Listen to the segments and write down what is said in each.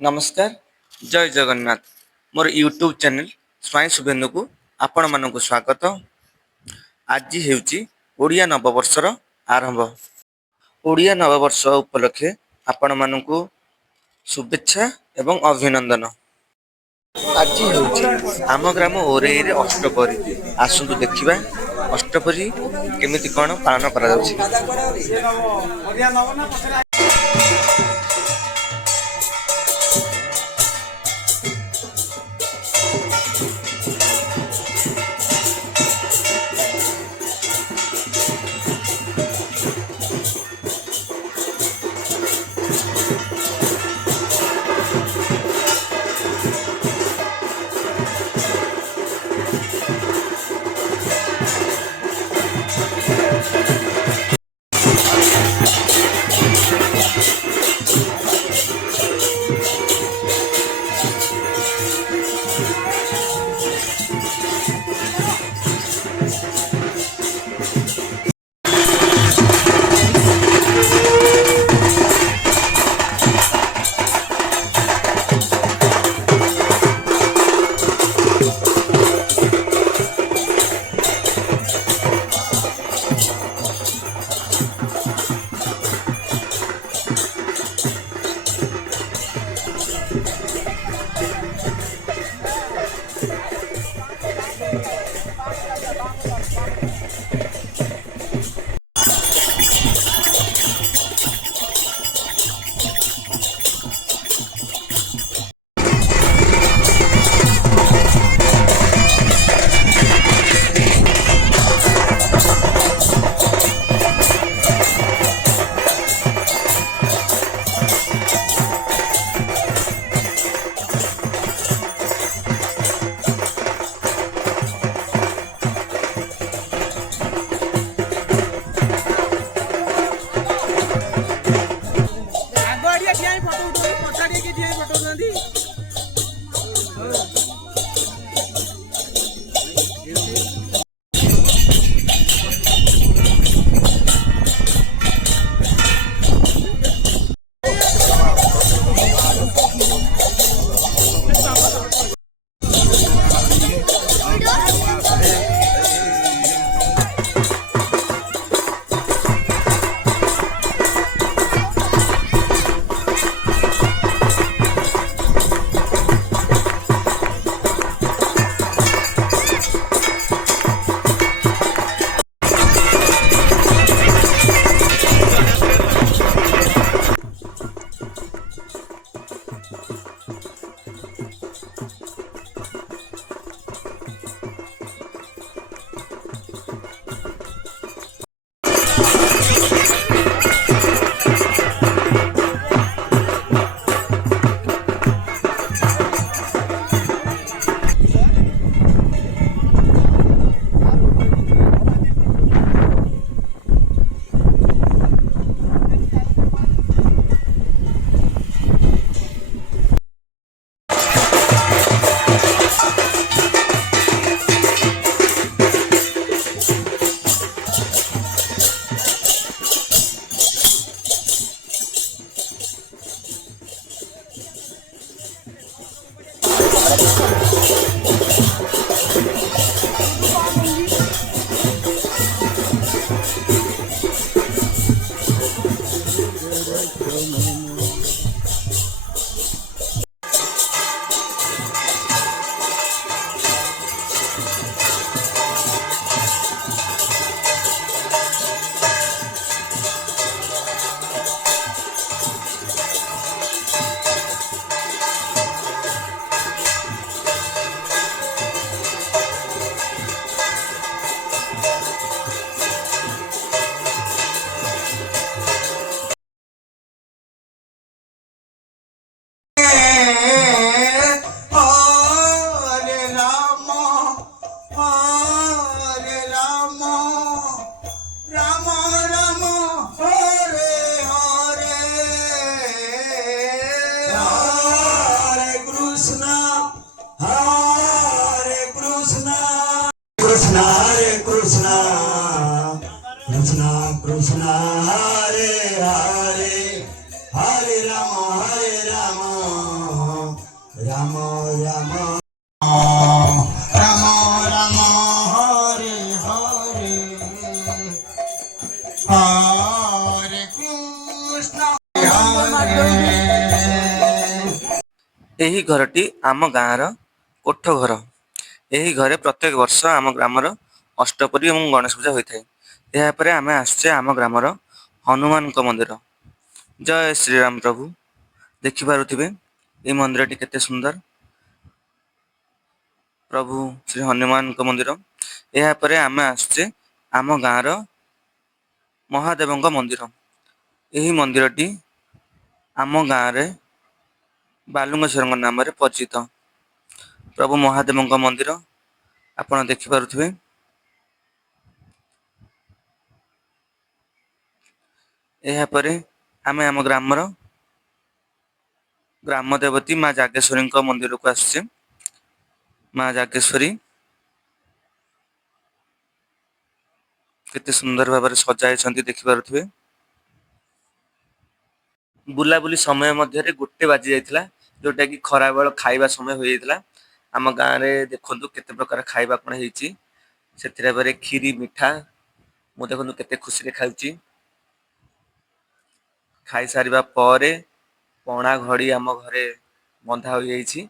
नमस्कार जय जगन्नाथ मोर YouTube channel स्वयं शुभेन्दु को आपण मानक स्वागत। आज हेउची ओडिया नववर्षर आरंभ। ओडिया नववर्ष उपलक्षे आपण मानक शुभेच्छा एवं अभिनंदन। आज हेउची आम ग्राम ओरेई रे अष्टपहरी। आसंतु देखिबा अष्टपहरी केमिति कोन पालन करा जाउछि। Hare Hare Hare Rama Rama Rama Rama Rama Hare Hare Hare Krishna Hare ଏହି ଘରଟି ଆମ ଗାଁର କୋଠ ଘର। ଏହି ଘରେ ପ୍ରତ୍ୟେକ ବର୍ଷ ଆମ ଗ୍ରାମର ଅଷ୍ଟପରୀ ଏବଂ ଗଣେଶ ପୂଜା ହୋଇଥାଏ। ଏହାପରେ ଆମେ ଆସିଛେ ଆମ ଗ୍ରାମର ହନୁମାନଙ୍କ ମନ୍ଦିର। ଜୟ ଶ୍ରୀରାମ ପ୍ରଭୁ। ଦେଖିପାରୁଥିବେ ଏହି ମନ୍ଦିରଟି କେତେ ସୁନ୍ଦର। ପ୍ରଭୁ ଶ୍ରୀ ହନୁମାନଙ୍କ ମନ୍ଦିର। ଏହାପରେ ଆମେ ଆସିଛେ ଆମ ଗାଁର ମହାଦେବଙ୍କ ମନ୍ଦିର। ଏହି ମନ୍ଦିରଟି ଆମ ଗାଁରେ ବାଲୁଙ୍ଗେଶ୍ୱରଙ୍କ ନାମରେ ପରିଚିତ। ପ୍ରଭୁ ମହାଦେବଙ୍କ ମନ୍ଦିର ଆପଣ ଦେଖିପାରୁଥିବେ। ଏହାପରେ ଆମେ ଆମ ଗ୍ରାମର ଗ୍ରାମ ଦେବତୀ ମା ଜାଗେଶ୍ୱରୀଙ୍କ ମନ୍ଦିରକୁ ଆସିଛେ। ମା ଜାଗେଶ୍ୱରୀ କେତେ ସୁନ୍ଦର ଭାବରେ ସଜା ହେଇଛନ୍ତି ଦେଖିପାରୁଥିବେ। ବୁଲାବୁଲି ସମୟ ମଧ୍ୟରେ 1 ବାଜି ଯାଇଥିଲା, ଯୋଉଟା କି ଖରାବେଳ ଖାଇବା ସମୟ ହୋଇଯାଇଥିଲା। ଆମ ଗାଁରେ ଦେଖନ୍ତୁ କେତେ ପ୍ରକାର ଖାଇବା କଣ ହେଇଛି। ସେଥିରେ କ୍ଷୀରି ମିଠା ମୁଁ ଦେଖନ୍ତୁ କେତେ ଖୁସିରେ ଖାଉଛି। ଖାଇସାରିବା ପରେ ପଣା ଘଡି ଆମ ଘରେ ବନ୍ଧା ହୋଇଯାଇଛି।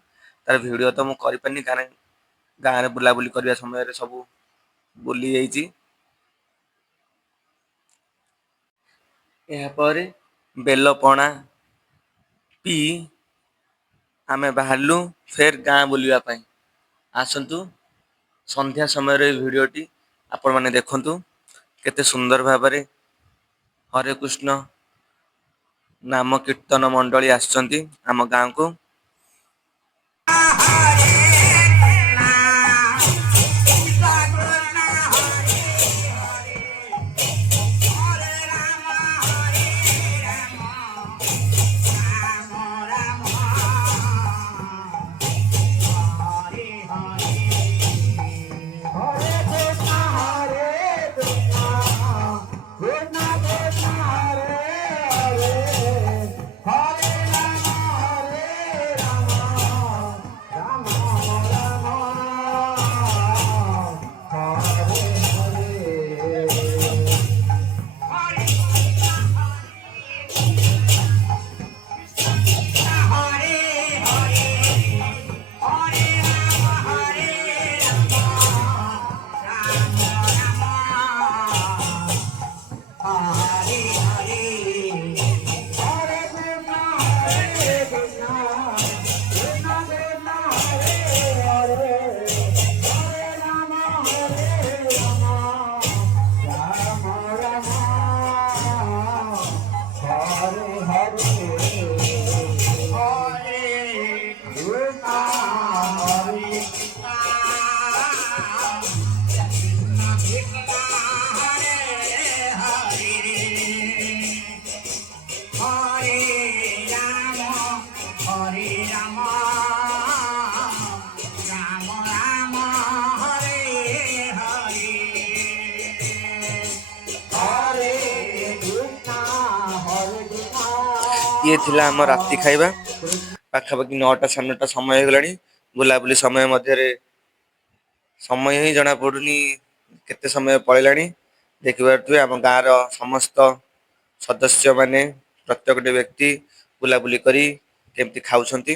ତାର ଭିଡିଓ ତ ମୁଁ କରିପାରିନି, କାରଣ ଗାଁରେ ବୁଲାବୁଲି କରିବା ସମୟରେ ସବୁ ବୁଲି ଯାଇଛି। ଏହାପରେ ବେଲ ପଣା ପିଇ ଆମେ ବାହାରିଲୁ ଫେର ଗାଁ ବୁଲିବା ପାଇଁ। ଆସନ୍ତୁ ସନ୍ଧ୍ୟା ସମୟରେ ଏହି ଭିଡିଓଟି ଆପଣମାନେ ଦେଖନ୍ତୁ। କେତେ ସୁନ୍ଦର ଭାବରେ ହରେ କୃଷ୍ଣ ନାମ କୀର୍ତ୍ତନ ମଣ୍ଡଳୀ ଆସିଛନ୍ତି ଆମ ଗାଁକୁ। ଇଏ ଥିଲା ଆମ ରାତି ଖାଇବା। ପାଖାପାଖି 9ଟା 9:30 ସମୟ ହେଇଗଲାଣି। ବୁଲାବୁଲି ସମୟ ମଧ୍ୟରେ ସମୟ ହିଁ ଜଣା ପଡୁନି କେତେ ସମୟ ପଳେଇଲାଣି। ଦେଖିପାରୁଥିବେ ଆମ ଗାଁର ସମସ୍ତ ସଦସ୍ୟ ମାନେ ପ୍ରତ୍ୟେକଟି ବ୍ୟକ୍ତି ବୁଲାବୁଲି କରି କେମିତି ଖାଉଛନ୍ତି।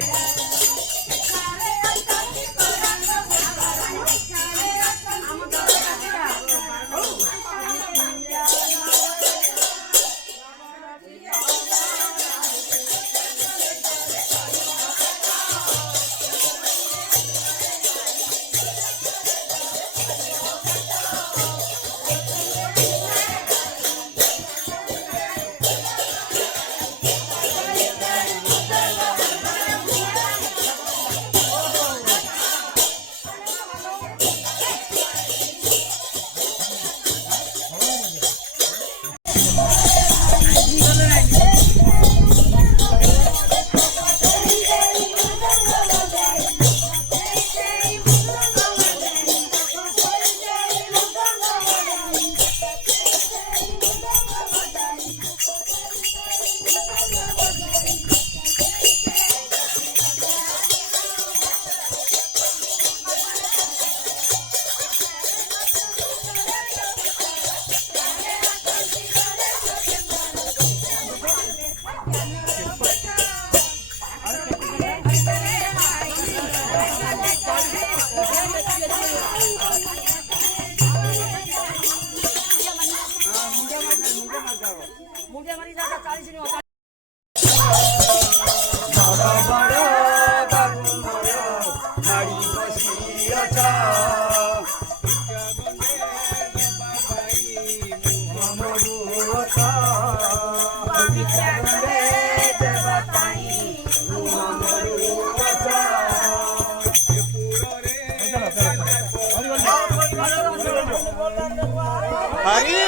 हरी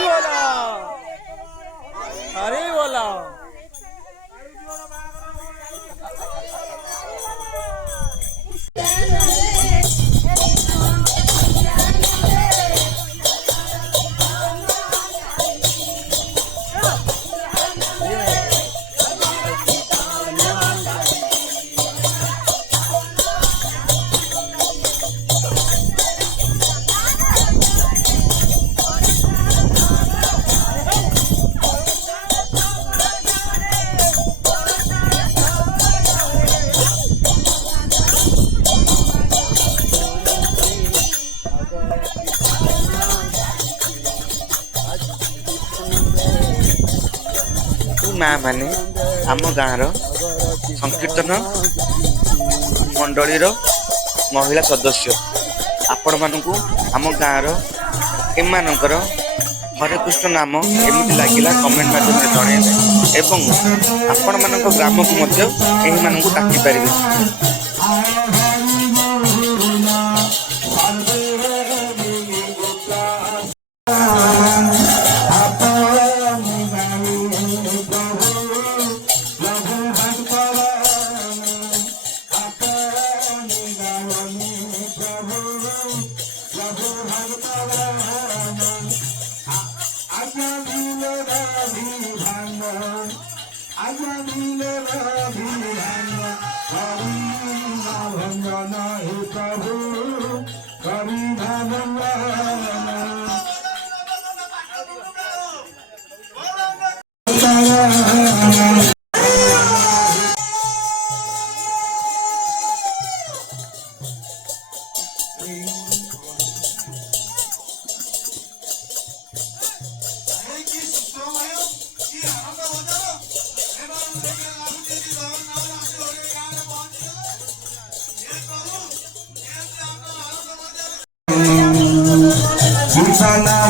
बोला, हरी बोला। ମା ମାନେ ଆମ ଗାଁର ସଂକୀର୍ତ୍ତନ ମଣ୍ଡଳୀର ମହିଳା ସଦସ୍ୟ। ଆପଣମାନଙ୍କୁ ଆମ ଗାଁର ଏମାନଙ୍କର ହରେ କୃଷ୍ଣ ନାମ କେମିତି ଲାଗିଲା କମେଣ୍ଟ ମାଧ୍ୟମରେ ଜଣାଇବେ ଏବଂ ଆପଣମାନଙ୍କ ଗ୍ରାମକୁ ମଧ୍ୟ ଏହିମାନଙ୍କୁ ଡାକିପାରିବେ।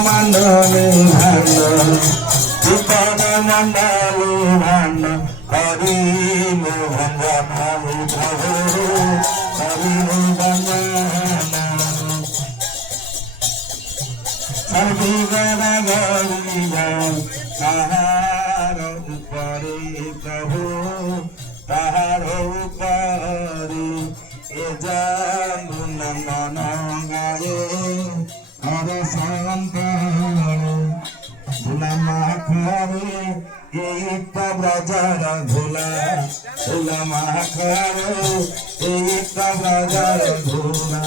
mandale bhanda Sipana mandale bhanda Hari mo bhanda namu prabhu Hari mo bhanda namu Sarvi gana gariya Tahara upare prabhu Tahara upare Ejamu nandana gaye Hare Santana Dhula Mahakare Ekta Brajara Dhula Dhula Mahakare Ekta Brajara Dhula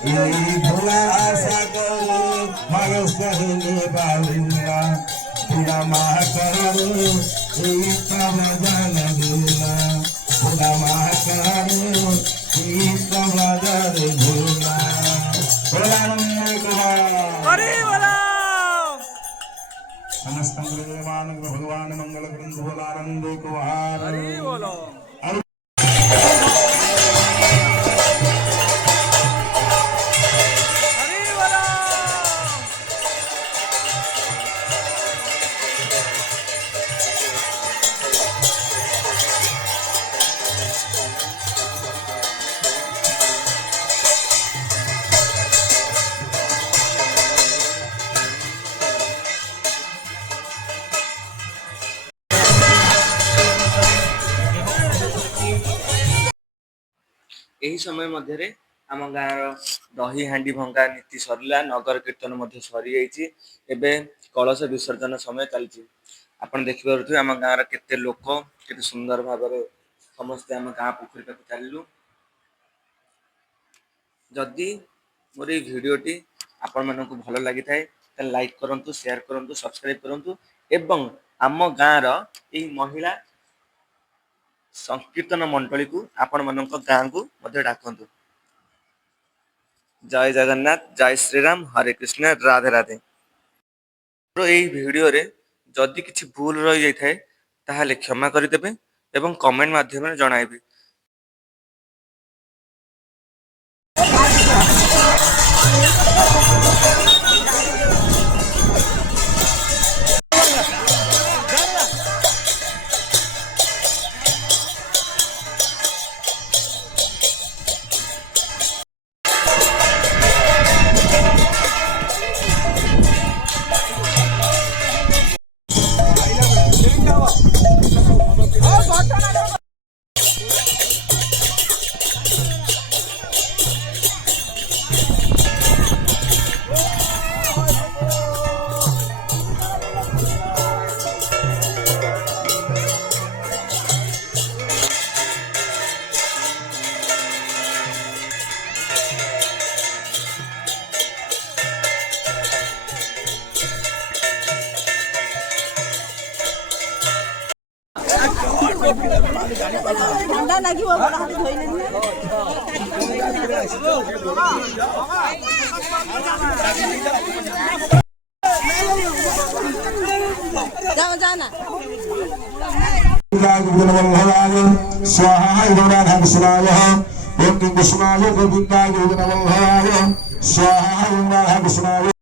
Ei Dhula Asakare Magasahile Balula Dhula Mahakare Ekta Brajara Dhula Dhula Mahakare Ekta Brajara Dhula समस्त भगवान मंगल ग्रंथ आनंद कुमार ଏହି ସମୟ ମଧ୍ୟରେ ଆମ ଗାଁର ଦହି ହାଣ୍ଡି ଭଙ୍ଗା ନୀତି ସରିଲା, ନଗର କୀର୍ତ୍ତନ ମଧ୍ୟ ସରିଯାଇଛି। ଏବେ କଳସ ବିସର୍ଜନ ସମୟ ଚାଲିଛି। ଆପଣ ଦେଖିପାରୁଥିବେ ଆମ ଗାଁର କେତେ ଲୋକ କେତେ ସୁନ୍ଦର ଭାବରେ ସମସ୍ତେ ଆମ ଗାଁ ପୋଖରୀ ପାଖକୁ ଚାଲିଲୁ। ଯଦି ମୋର ଏଇ ଭିଡ଼ିଓଟି ଆପଣମାନଙ୍କୁ ଭଲ ଲାଗିଥାଏ ତାହେଲେ ଲାଇକ୍ କରନ୍ତୁ, ସେୟାର କରନ୍ତୁ, ସବସ୍କ୍ରାଇବ୍ କରନ୍ତୁ ଏବଂ ଆମ ଗାଁର ଏହି ମହିଳା ସଂକୀର୍ତ୍ତନ ମଣ୍ଡଳୀକୁ ଆପଣମାନଙ୍କ ଗାଁକୁ ମଧ୍ୟ ଡାକନ୍ତୁ। ଜୟ ଜଗନ୍ନାଥ, ଜୟ ଶ୍ରୀରାମ, ହରେ କୃଷ୍ଣ, ରାଧେ ରାଧେ। ଏହି ଭିଡ଼ିଓରେ ଯଦି କିଛି ଭୁଲ ରହିଯାଇଥାଏ ତାହେଲେ କ୍ଷମା କରିଦେବେ ଏବଂ କମେଣ୍ଟ ମାଧ୍ୟମରେ ଜଣାଇବେ। ঠান্ডা লাগিব বড় হাতে ধইলেন যাও যাও না स्वाहा योराधाम स्नायः ओम कुसुमाय गोविंदाय योगनवल्लभाय स्वाहा योराधाम स्नायः